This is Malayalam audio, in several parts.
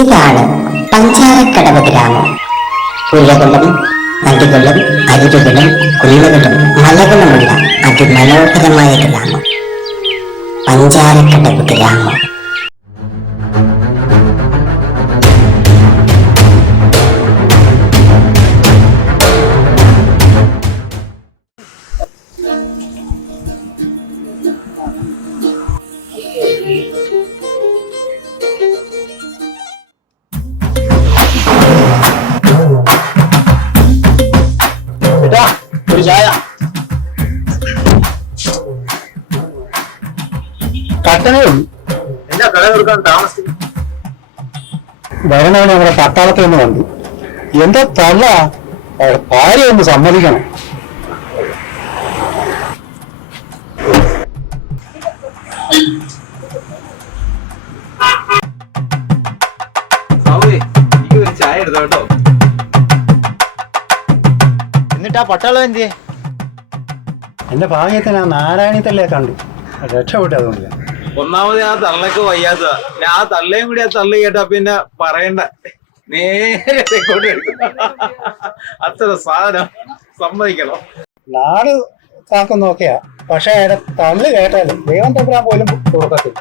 ഇതാണ് പഞ്ചാരക്കടവ് ഗ്രാമം. പുഴകളും നദികളും അരുവികളും കുന്നുകളും മലകളുമുള്ള അതിമനോഹരമായ ഗ്രാമം. പഞ്ചാരക്കടവ് ഗ്രാമം. ഒരു ചായ. കട്ടനേ ഉള്ളൂ. എന്നാ കട കൊടുക്കാൻ താമസിക്കും? വരണവന് നമ്മുടെ പട്ടാളത്തിൽ നിന്ന് വന്നു. എന്താ തള്ള ഭാര്യ ഒന്ന് സമ്മതിക്കണം. എനിക്ക് ഒരു ചായ എടുത്തോ കേട്ടോ. എന്നിട്ട് ആ പട്ടാളം എന്തിയെ? എന്റെ ഭാഗ്യത്തിന് ആ നാരായണത്തല്ലേ കണ്ടു, രക്ഷപ്പെട്ടു. അതുകൊണ്ട് ഒന്നാമത് ആ തള്ളക്ക് വയ്യാത്ത, ആ തള്ളയും കൂടി ആ തള്ളി കേട്ടാ പിന്നെ പറയണ്ട, നേരെ തെക്കോട്ട് എടുക്കും. അത്ര സാധനം സമ്മതിക്കണം. നാട് കാക്കുന്നൊക്കെയാ, പക്ഷെ തള്ളു കേട്ടാലും ദൈവം തമ്പുരാൻ പോലും കൊടുക്കത്തില്ല.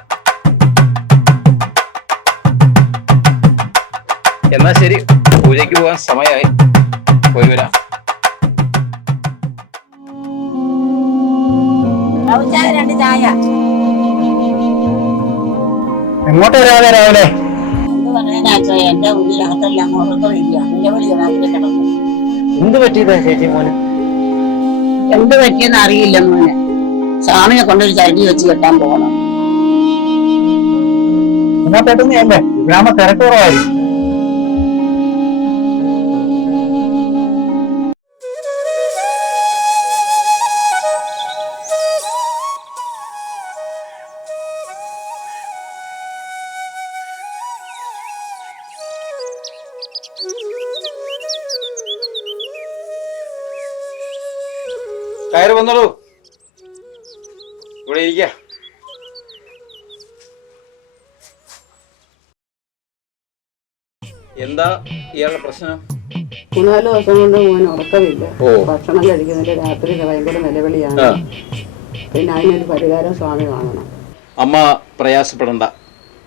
എന്നാ ശരി, പൂജയ്ക്ക് പോകാൻ സമയമായി, പോയി വരാം. എങ്ങോട്ട് വരാതെ രാവിലെ? എന്ത് പറ്റിയതാ ചേച്ചി മോനെ? എന്ത് പറ്റിയെന്ന് അറിയില്ല മോനെ. സ്വാമിനെ കൊണ്ടൊരു ചരടി വെച്ച് കെട്ടാൻ പോകണം. എന്നാ പെട്ടെന്ന് അല്ലേ, ഗ്രാമ തിരക്കുറവായി. കയറി വന്നോളൂ, ഇവിടെ ഇരിക്ക. എന്താ ഇയാളുടെ പ്രശ്നം? 3-4 ദിവസം കൊണ്ട് മോന് ഉറക്കമില്ല. ഭക്ഷണം കഴിക്കുന്നതിന്റെ രാത്രി ഭയങ്കര നിലവിളിയാണ്. പിന്നെ അതിനൊരു പരിഹാരം സ്വാമി കാണണം. അമ്മ പ്രയാസപ്പെടണ്ട,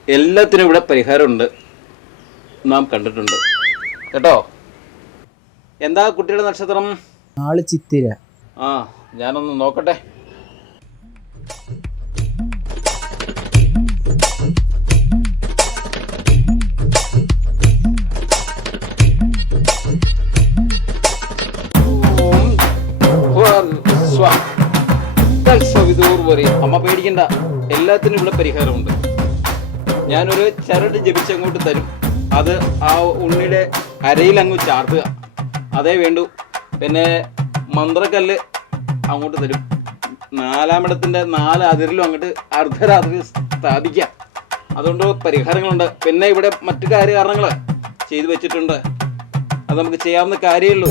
എല്ലാത്തിനും ഇവിടെ പരിഹാരമുണ്ട്, നാം കണ്ടിട്ടുണ്ട് കേട്ടോ. എന്താ കുട്ടിയുടെ നക്ഷത്രം? ആള് ചിത്തിര. ആ, ഞാനൊന്ന് നോക്കട്ടെ. അമ്മ പേടിക്കണ്ട, എല്ലാത്തിനും ഇവിടെ പരിഹാരമുണ്ട്. ഞാനൊരു ചരട് ജപിച്ച് അങ്ങോട്ട് തരും, അത് ആ ഉണ്ണിയുടെ അരയിൽ അങ്ങ് ചാർത്തുക, അതേ വേണ്ടു. പിന്നെ മന്ത്രക്കല്ല് അങ്ങോട്ട് തരും, 4-ാം ഇടത്തിന്റെ 4 അതിരിലും അങ്ങോട്ട് അർദ്ധരാത്രി സ്ഥാപിക്കാം. അതുകൊണ്ട് പരിഹാരങ്ങളുണ്ട്. പിന്നെ ഇവിടെ മറ്റു കാര്യകാരണങ്ങൾ ചെയ്തു വെച്ചിട്ടുണ്ട്, അത് നമുക്ക് ചെയ്യാവുന്ന കാര്യമുള്ളൂ.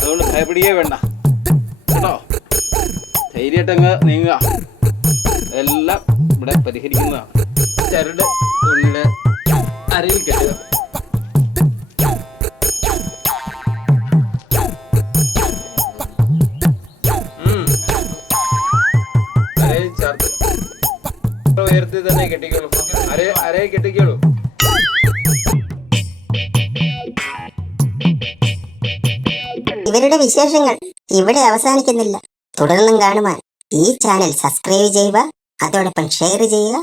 അതുകൊണ്ട് ഭയപ്പെടുകയേ വേണ്ട കേട്ടോ. ധൈര്യമായിട്ടങ്ങ് നീങ്ങുക, എല്ലാം ഇവിടെ പരിഹരിക്കുന്നതാണ്. ചരട് ഉണ്ണിയുടെ അരയിൽ കെട്ടുക. ഉയർത്തി തന്നെ കെട്ടിക്കോളൂ, അരയെ കെട്ടിക്കോളൂ. ഇവരുടെ വിശേഷങ്ങൾ ഇവിടെ അവസാനിക്കുന്നില്ല. തുടർന്നും കാണുവാൻ ഈ ചാനൽ സബ്സ്ക്രൈബ് ചെയ്യുക, അതോടൊപ്പം ഷെയർ ചെയ്യുക.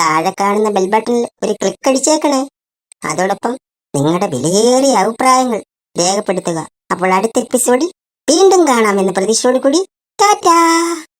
താഴെ കാണുന്ന ബെൽ ബട്ടണിൽ ഒരു ക്ലിക്ക് അടിച്ചേക്കണേ. അതോടൊപ്പം നിങ്ങളുടെ വിലയേറിയ അഭിപ്രായങ്ങൾ രേഖപ്പെടുത്തുക. അപ്പോൾ അടുത്ത എപ്പിസോഡിൽ വീണ്ടും കാണാമെന്ന പ്രതീക്ഷയോട് കൂടി ടാറ്റാ.